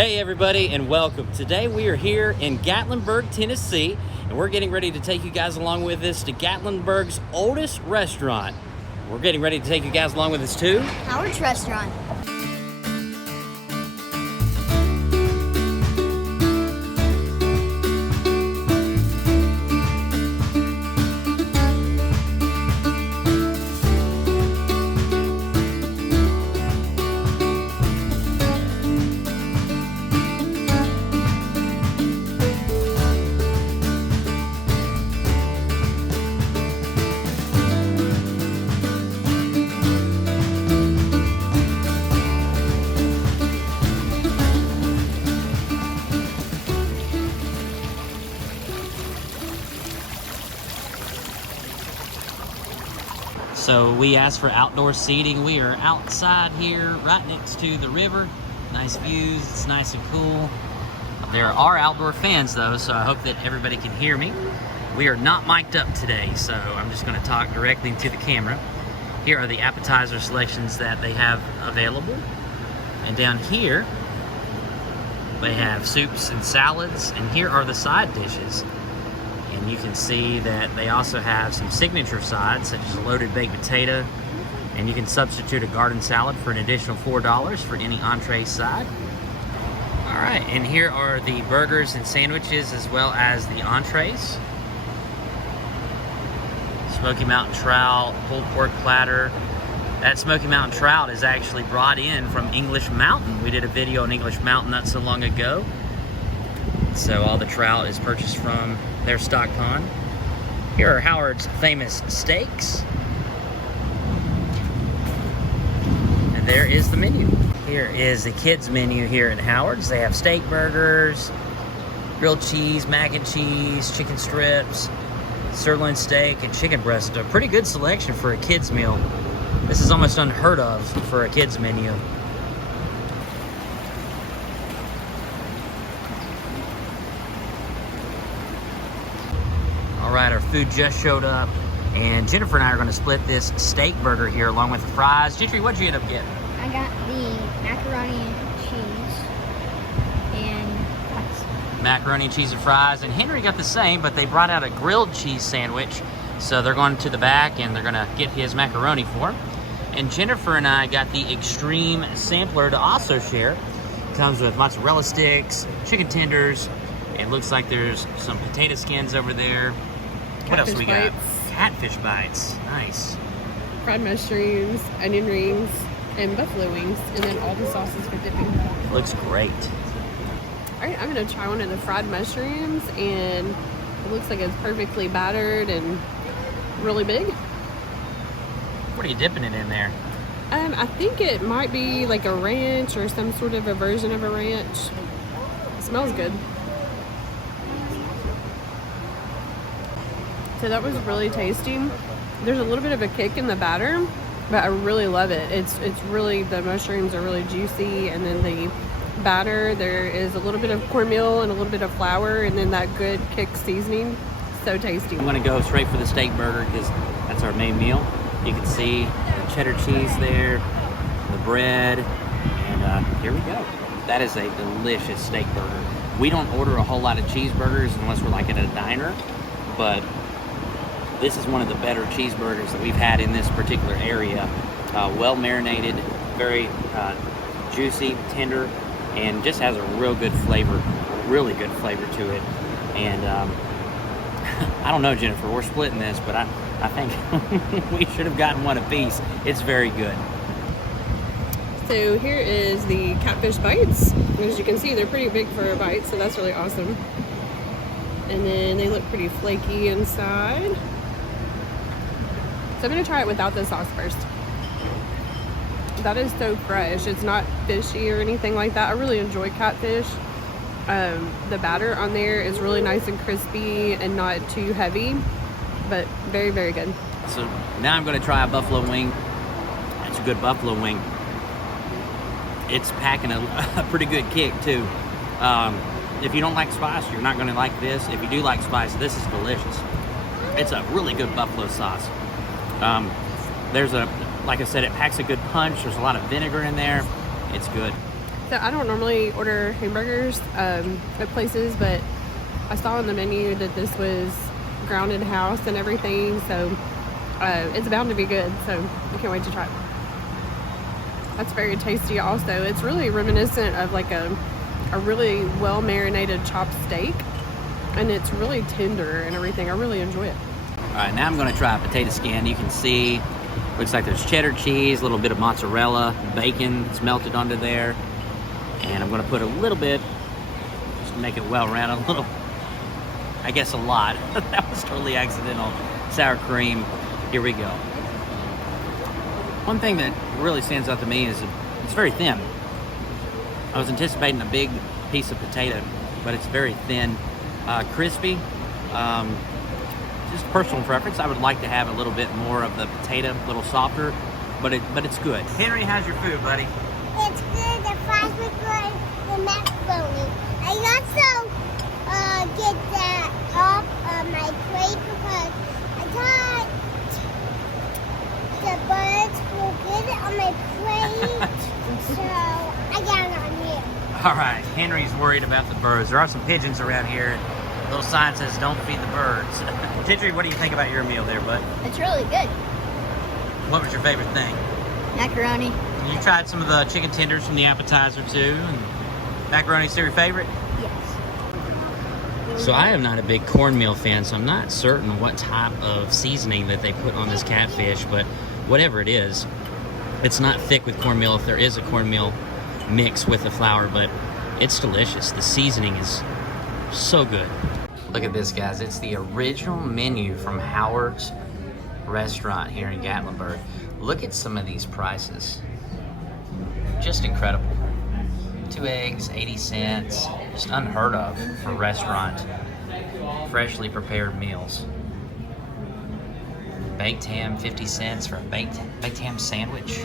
Hey everybody, and welcome. Today we are here in Gatlinburg, Tennessee, and we're getting ready to take you guys along with us to Gatlinburg's oldest restaurant. We're getting ready to take you guys along with us to Howard's Restaurant. So we asked for outdoor seating. We are outside here right next to the river. Nice views, it's nice and cool. There are outdoor fans though, so I hope that everybody can hear me. We are not mic'd up today, so I'm just gonna talk directly into the camera. Here are the appetizer selections that they have available. And down here, they have soups and salads, and here are the side dishes. And you can see that they also have some signature sides, such as a loaded baked potato, and you can substitute a garden salad for an additional $4 for any entree side. All right, and here are the burgers and sandwiches as well as the entrees. Smoky Mountain Trout, pulled pork platter. That Smoky Mountain Trout is actually brought in from English Mountain. We did a video on English Mountain not so long ago. So all the trout is purchased from their stock pond. Here are Howard's famous steaks. And there is the menu. Here is the kids menu here at Howard's. They have steak burgers, grilled cheese, mac and cheese, chicken strips, sirloin steak, and chicken breast. A pretty good selection for a kids meal. This is almost unheard of for a kids menu. All right, our food just showed up, and Jennifer and I are going to split this steak burger here along with the fries. Gentry, what'd you end up getting? I got the macaroni and cheese and fries. Macaroni and cheese and fries, and Henry got the same, but they brought out a grilled cheese sandwich, so they're going to the back and they're going to get his macaroni for him. And Jennifer and I got the extreme sampler to also share. Comes with mozzarella sticks, chicken tenders. It looks like there's some potato skins over there. What else we got? Catfish bites. Nice. Fried mushrooms, onion rings, and buffalo wings, and then all the sauces for dipping. Looks great. All right, I'm gonna try one of the fried mushrooms, and it looks like it's perfectly battered and really big. What are you dipping it in there? I think it might be like a ranch or some sort of a version of a ranch. It smells good. So that was really tasty. There's a little bit of a kick in the batter, but I really love it. It's really, the mushrooms are really juicy, and then the batter, there is a little bit of cornmeal and a little bit of flour, and then that good kick seasoning. So tasty. I'm gonna go straight for the steak burger because that's our main meal. You can see the cheddar cheese there, the bread, and here we go. That is a delicious steak burger. We don't order a whole lot of cheeseburgers unless we're like at a diner, but this is one of the better cheeseburgers that we've had in this particular area. Well marinated, very juicy, tender, and just has a real good flavor, really good flavor to it. And I don't know, Jennifer, we're splitting this, but I think we should have gotten one apiece. It's very good. So here is the catfish bites. As you can see, they're pretty big for a bite, so that's really awesome. And then they look pretty flaky inside. So I'm gonna try it without the sauce first. That is so fresh. It's not fishy or anything like that. I really enjoy catfish. The batter on there is really nice and crispy and not too heavy, but very, very good. So now I'm gonna try a buffalo wing. That's a good buffalo wing. It's packing a pretty good kick too. If you don't like spice, you're not gonna like this. If you do like spice, this is delicious. It's a really good buffalo sauce. There's a, like I said, it packs a good punch. There's a lot of vinegar in there. It's good. So I don't normally order hamburgers at places, but I saw on the menu that this was ground in house and everything, so it's bound to be good. So I can't wait to try it. That's very tasty. Also, it's really reminiscent of like a really well marinated chopped steak, and it's really tender and everything. I really enjoy it. All right, now I'm going to try a potato skin. You can see, looks like there's cheddar cheese, a little bit of mozzarella, bacon that's melted onto there. And I'm going to put a little bit, just to make it well-rounded, a little, I guess a lot. That was totally accidental. Sour cream. Here we go. One thing that really stands out to me is it's very thin. I was anticipating a big piece of potato, but it's very thin, crispy. Just personal preference. I would like to have a little bit more of the potato, a little softer, but it's good. Henry, how's your food, buddy? It's good. The fries were good. The macaroni. I also get that off my plate because I thought the birds will get it on my plate, so I got it on here. All right, Henry's worried about the birds. There are some pigeons around here. A little sign says, "Don't feed the birds." Gentry, what do you think about your meal there, bud? It's really good. What was your favorite thing? Macaroni. You tried some of the chicken tenders from the appetizer too, and macaroni's your favorite? Yes. So I am not a big cornmeal fan, so I'm not certain what type of seasoning that they put on this catfish, but whatever it is, it's not thick with cornmeal if there is a cornmeal mix with the flour, but it's delicious. The seasoning is so good. Look at this, guys. It's the original menu from Howard's restaurant here in Gatlinburg. Look at some of these prices. Just incredible. 2 eggs, 80 cents. Just unheard of for a restaurant. Freshly prepared meals. Baked ham, 50 cents for a baked ham sandwich.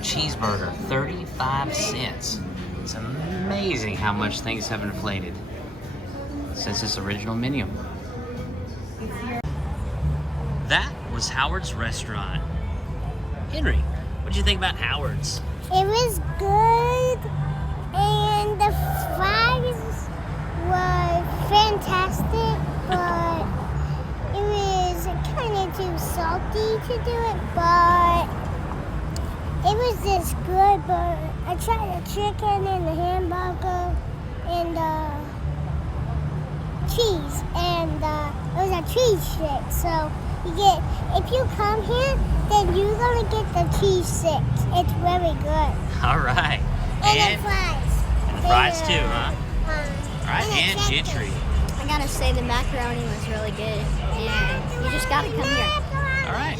Cheeseburger, 35 cents. It's amazing how much things have inflated since this original menu. That was Howard's restaurant. Henry, what did you think about Howard's? It was good, and the fries were fantastic, but it was kind of too salty to do it, but it was just good. But I tried the chicken and the hamburger and the cheese, and it was a cheese stick. So you get, if you come here, then you're gonna get the cheese sticks. It's very good. All right. And the fries. And the fries too, huh? All right, and and the Gentry. I gotta say the macaroni was really good, and you just gotta come here. All right.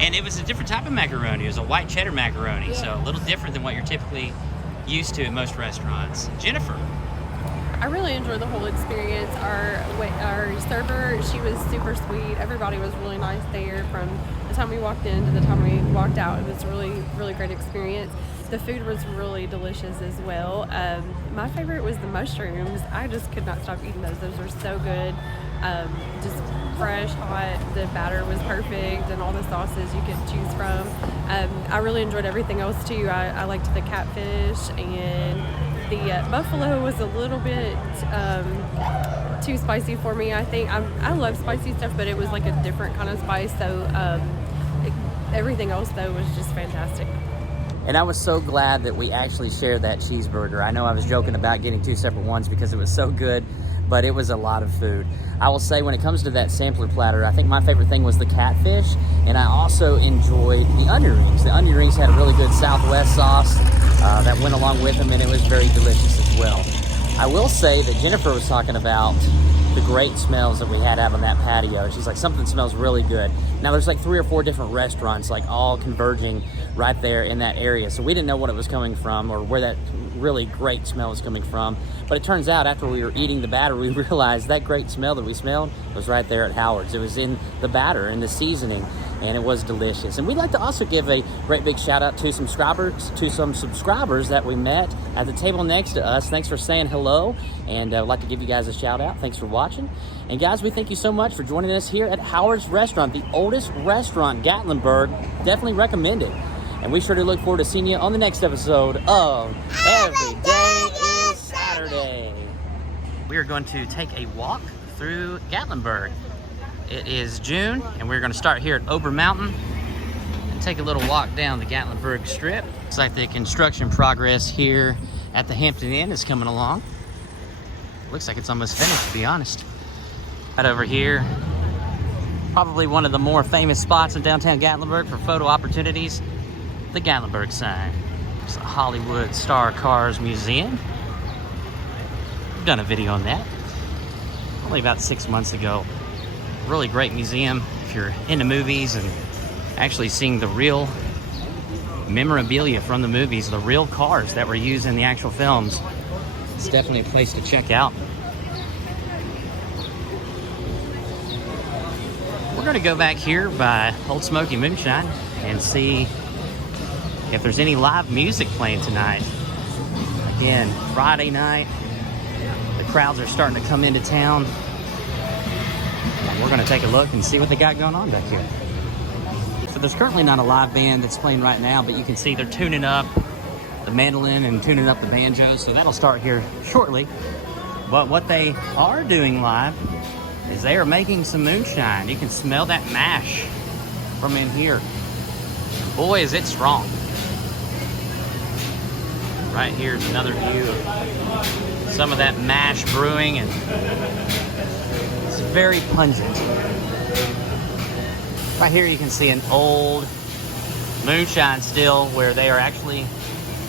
And it was a different type of macaroni. It was a white cheddar macaroni, Yeah. so a little different than what you're typically used to at most restaurants. Jennifer. I really enjoyed the whole experience. Our server, she was super sweet. Everybody was really nice there from the time we walked in to the time we walked out. It was a really, really great experience. The food was really delicious as well. My favorite was the mushrooms. I just could not stop eating those. Those were so good. Just fresh, hot. The batter was perfect, and all the sauces you could choose from. I really enjoyed everything else too. I liked the catfish, and the buffalo was a little bit too spicy for me. I think I love spicy stuff, but it was like a different kind of spice. So everything else though was just fantastic. And I was so glad that we actually shared that cheeseburger. I know I was joking about getting 2 separate ones because it was so good, but it was a lot of food. I will say when it comes to that sampler platter, I think my favorite thing was the catfish, and I also enjoyed the onion rings. The onion rings had a really good Southwest sauce that went along with them, and it was very delicious as well. I will say that Jennifer was talking about the great smells that we had out on that patio. She's like, something smells really good. Now there's like 3 or 4 different restaurants like all converging right there in that area. So we didn't know what it was coming from or where that really great smell was coming from. But it turns out after we were eating the batter, we realized that great smell that we smelled was right there at Howard's. It was in the batter and the seasoning, and it was delicious. And we'd like to also give a great big shout out to some subscribers that we met at the table next to us. Thanks for saying hello, and I'd like to give you guys a shout out. Thanks for watching. And guys, we thank you so much for joining us here at Howard's Restaurant, the oldest restaurant in Gatlinburg. Definitely recommend it. And we sure do look forward to seeing you on the next episode of Every Day is Saturday. We are going to take a walk through Gatlinburg. It is June, and we're going to start here at Ober Mountain and take a little walk down the Gatlinburg Strip. Looks like the construction progress here at the Hampton Inn is coming along. Looks like it's almost finished, to be honest. Right over here, probably one of the more famous spots in downtown Gatlinburg for photo opportunities, the Gatlinburg sign. It's the Hollywood Star Cars Museum. We've done a video on that only about 6 months ago. Really great museum if you're into movies and actually seeing the real memorabilia from the movies, the real cars that were used in the actual films. It's definitely a place to check out. We're going to go back here by Old Smokey Moonshine and see if there's any live music playing tonight. Again, Friday night, the crowds are starting to come into town. And we're going to take a look and see what they got going on back here. So there's currently not a live band that's playing right now, but you can see they're tuning up the mandolin and tuning up the banjo, so that'll start here shortly. But what they are doing live is they are making some moonshine. You can smell that mash from in here. Boy, is it strong. Right here's another view of some of that mash brewing, and it's very pungent. Right here you can see an old moonshine still where they are actually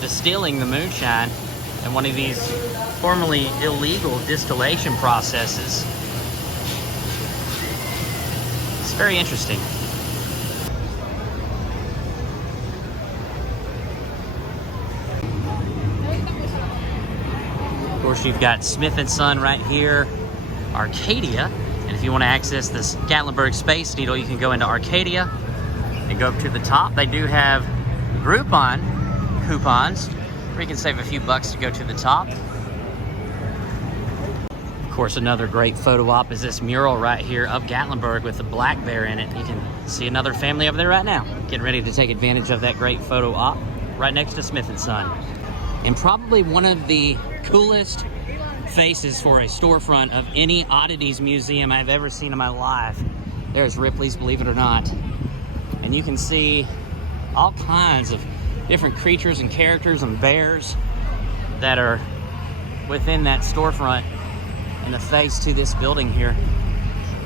distilling the moonshine in one of these formerly illegal distillation processes. It's very interesting. Of course, you've got Smith & Son right here, Arcadia, and if you want to access this Gatlinburg Space Needle, you can go into Arcadia and go up to the top. They do have Groupon coupons where you can save a few bucks to go to the top. Of course, another great photo op is this mural right here of Gatlinburg with the black bear in it. You can see another family over there right now getting ready to take advantage of that great photo op right next to Smith & Son. And probably one of the coolest faces for a storefront of any oddities museum I've ever seen in my life. There's Ripley's, believe it or not. And you can see all kinds of different creatures and characters and bears that are within that storefront in the face to this building here.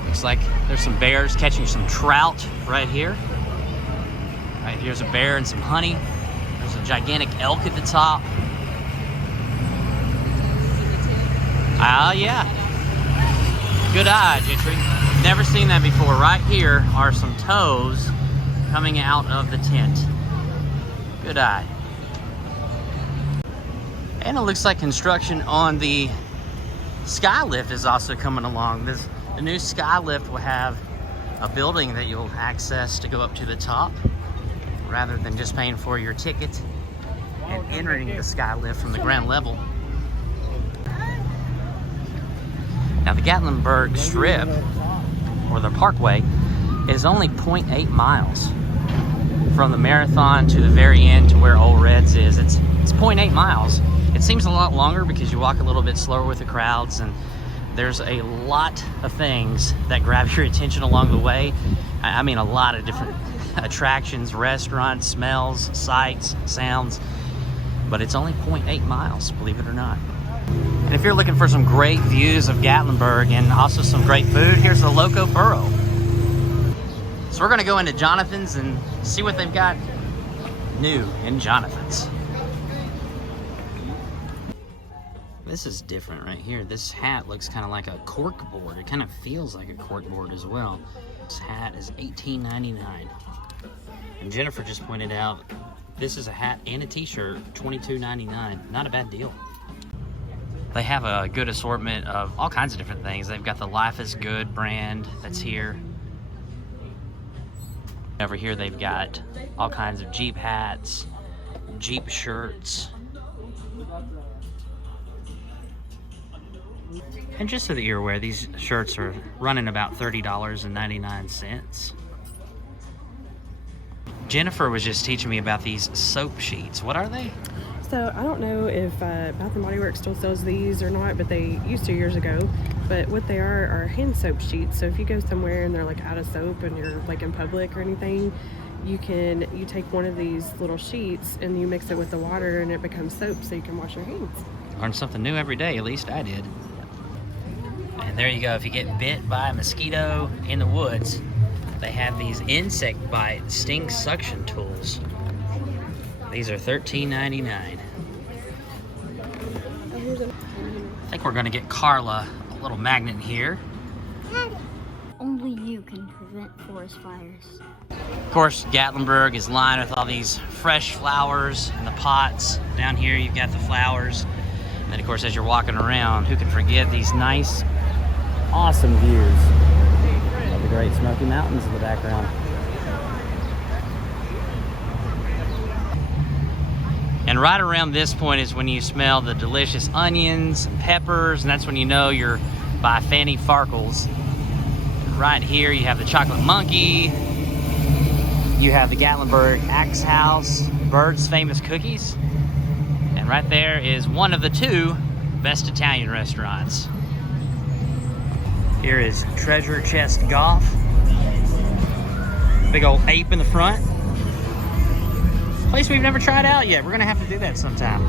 Looks like there's some bears catching some trout right here. Right here's a bear and some honey. There's a gigantic elk at the top. Ah, yeah. Good eye, Gentry. Never seen that before. Right here are some toes coming out of the tent. Good eye. And it looks like construction on the skylift is also coming along. The new skylift will have a building that you'll access to go up to the top rather than just paying for your ticket and entering the skylift from the ground level. Now the Gatlinburg Strip, or the Parkway, is only 0.8 miles from the marathon to the very end to where Old Reds is. It's 0.8 miles. It seems a lot longer because you walk a little bit slower with the crowds, and there's a lot of things that grab your attention along the way. I mean, a lot of different attractions, restaurants, smells, sights, sounds, but it's only 0.8 miles, believe it or not. And if you're looking for some great views of Gatlinburg and also some great food, here's the Loco Burro. So we're gonna go into Jonathan's and see what they've got new in Jonathan's. This is different right here. This hat looks kind of like a cork board. It kind of feels like a cork board as well. This hat is $18.99. And Jennifer just pointed out, this is a hat and a t-shirt, $22.99. Not a bad deal. They have a good assortment of all kinds of different things. They've got the Life is Good brand that's here. Over here they've got all kinds of Jeep hats, Jeep shirts. And just so that you're aware, these shirts are running about $30.99. Jennifer was just teaching me about these soap sheets. What are they? So I don't know if Bath & Body Works still sells these or not, but they used to years ago. But what they are hand soap sheets. So if you go somewhere and they're like out of soap and you're like in public or anything, you take one of these little sheets and you mix it with the water and it becomes soap so you can wash your hands. Learn something new every day, at least I did. And there you go. If you get bit by a mosquito in the woods, they have these insect bite sting suction tools. These are $13.99. I think we're gonna get Carla a little magnet here. Only you can prevent forest fires. Of course, Gatlinburg is lined with all these fresh flowers in the pots. Down here you've got the flowers. And then of course, as you're walking around, who can forget these nice, awesome views of the Great Smoky Mountains in the background. And right around this point is when you smell the delicious onions and peppers, and that's when you know you're by Fanny Farkle's. Right here you have the Chocolate Monkey, you have the Gatlinburg Axe House, Bird's Famous Cookies, and right there is one of the 2 best Italian restaurants. Here is Treasure Chest Golf. Big old ape in the front. Place we've never tried out yet. We're gonna have to do that sometime.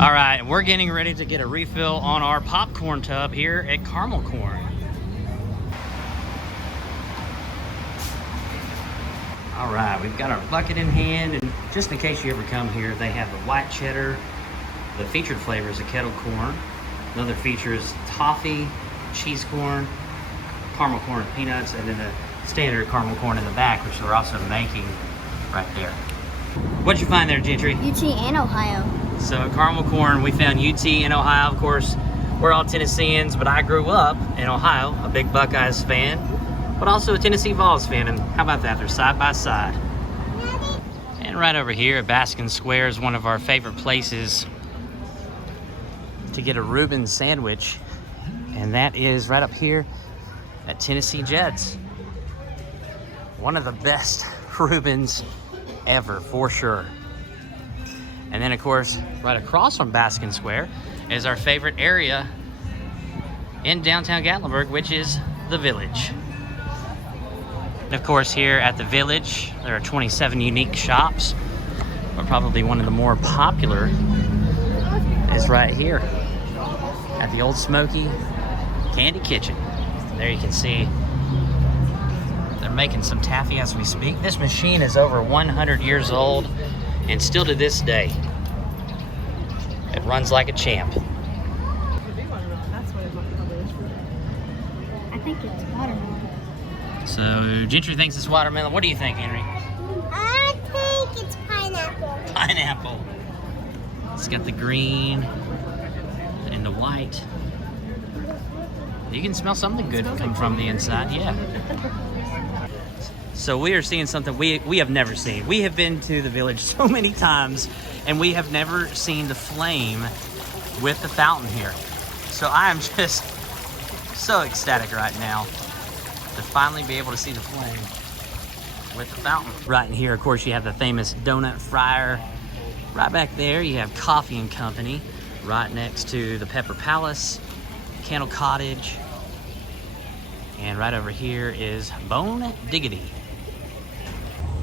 All right, we're getting ready to get a refill on our popcorn tub here at Caramel Corn. All right, we've got our bucket in hand, and just in case you ever come here, they have the white cheddar. The featured flavor is a kettle corn. Another feature is toffee, cheese corn, caramel corn and peanuts, and then the standard caramel corn in the back, which we're also making right there. What'd you find there, Gentry? UT and Ohio. So at Caramel Corn, we found UT in Ohio. Of course, we're all Tennesseans, but I grew up in Ohio, a big Buckeyes fan, but also a Tennessee Vols fan, and how about that? They're side by side. And right over here at Baskin Square is one of our favorite places to get a Reuben sandwich, and that is right up here at Tennessee Jets. One of the best Reubens ever, for sure. And then of course, right across from Baskin Square is our favorite area in downtown Gatlinburg, which is the Village. And of course, here at the Village, there are 27 unique shops, but probably one of the more popular is right here at the Old Smoky Candy Kitchen. There you can see they're making some taffy as we speak. This machine is over 100 years old, and still to this day, it runs like a champ. I think it's watermelon. So, Gentry thinks it's watermelon. What do you think, Henry? I think it's pineapple. Pineapple. It's got the green and the white. You can smell something good come from the inside, yeah. So we are seeing something we have never seen. We have been to the Village so many times, and we have never seen the flame with the fountain here. So I am just so ecstatic right now to finally be able to see the flame with the fountain. Right in here, of course, you have the famous donut fryer. Right back there, you have Coffee and Company. Right next to the Pepper Palace, Candle Cottage. And right over here is Bone Diggity.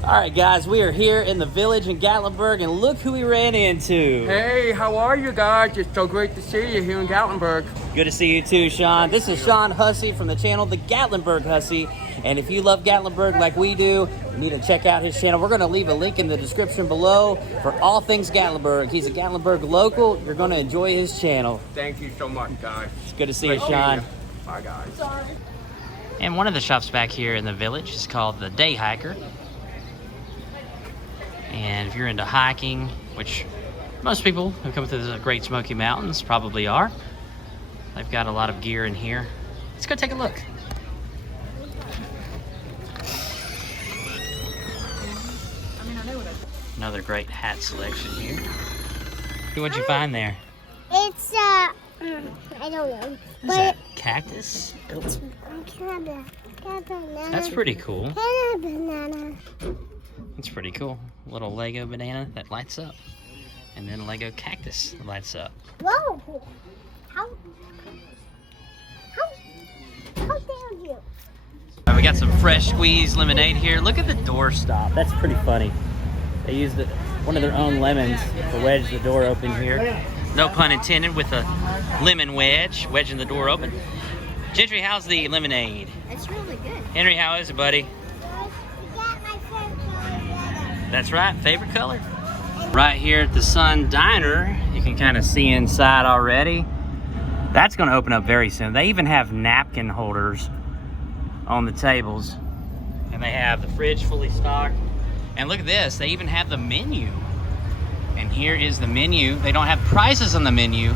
All right, guys, we are here in the Village in Gatlinburg, and look who we ran into. Hey, how are you guys? It's so great to see you here in Gatlinburg. Good to see you too, Sean. This is Sean Hussey from the channel The Gatlinburg Hussey. And if you love Gatlinburg like we do, you need to check out his channel. We're going to leave a link in the description below for all things Gatlinburg. He's a Gatlinburg local. You're going to enjoy his channel. Thank you so much, guys. It's good to see you, Great Sean. seeing you. Bye, guys. Sorry. And one of the shops back here in the Village is called The Day Hiker. And if you're into hiking, which most people who come to the Great Smoky Mountains probably are, they've got a lot of gear in here. Let's go take a look. Another great hat selection here. What'd you find there? It's I don't know. What is But that? Cactus? it's banana. That's pretty cool. Banana. It's pretty cool. Little Lego banana that lights up. And then Lego cactus that lights up. Whoa! How dare you? We got some fresh squeezed lemonade here. Look at the door stop. That's pretty funny. They used one of their own lemons to wedge the door open here. No pun intended, with a lemon wedge, wedging the door open. Gentry, how's the lemonade? It's really good. Henry, how is it, buddy? You got my favorite color. That's right, favorite color. Right here at the Sun Diner, you can kind of see inside already. That's going to open up very soon. They even have napkin holders on the tables. And they have the fridge fully stocked. And look at this, they even have the menu. And here is the menu. They don't have prices on the menu,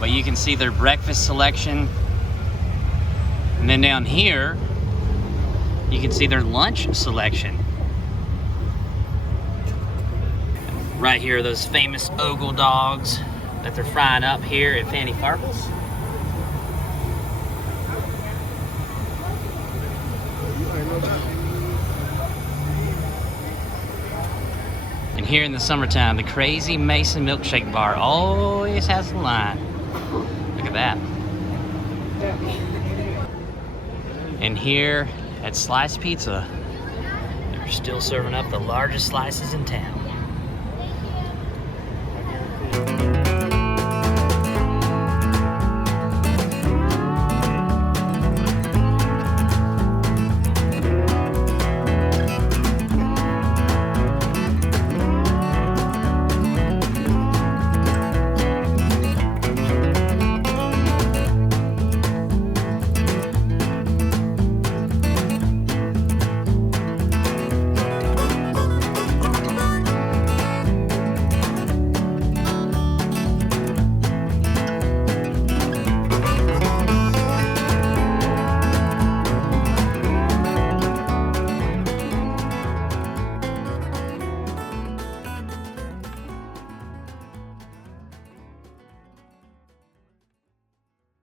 but you can see their breakfast selection. And then down here, you can see their lunch selection. Right here are those famous Ogle dogs that they're frying up here at Fanny Farkle's. And here in the summertime, the Crazy Mason Milkshake Bar always has a line. Look at that. And here at Slice Pizza, they're still serving up the largest slices in town.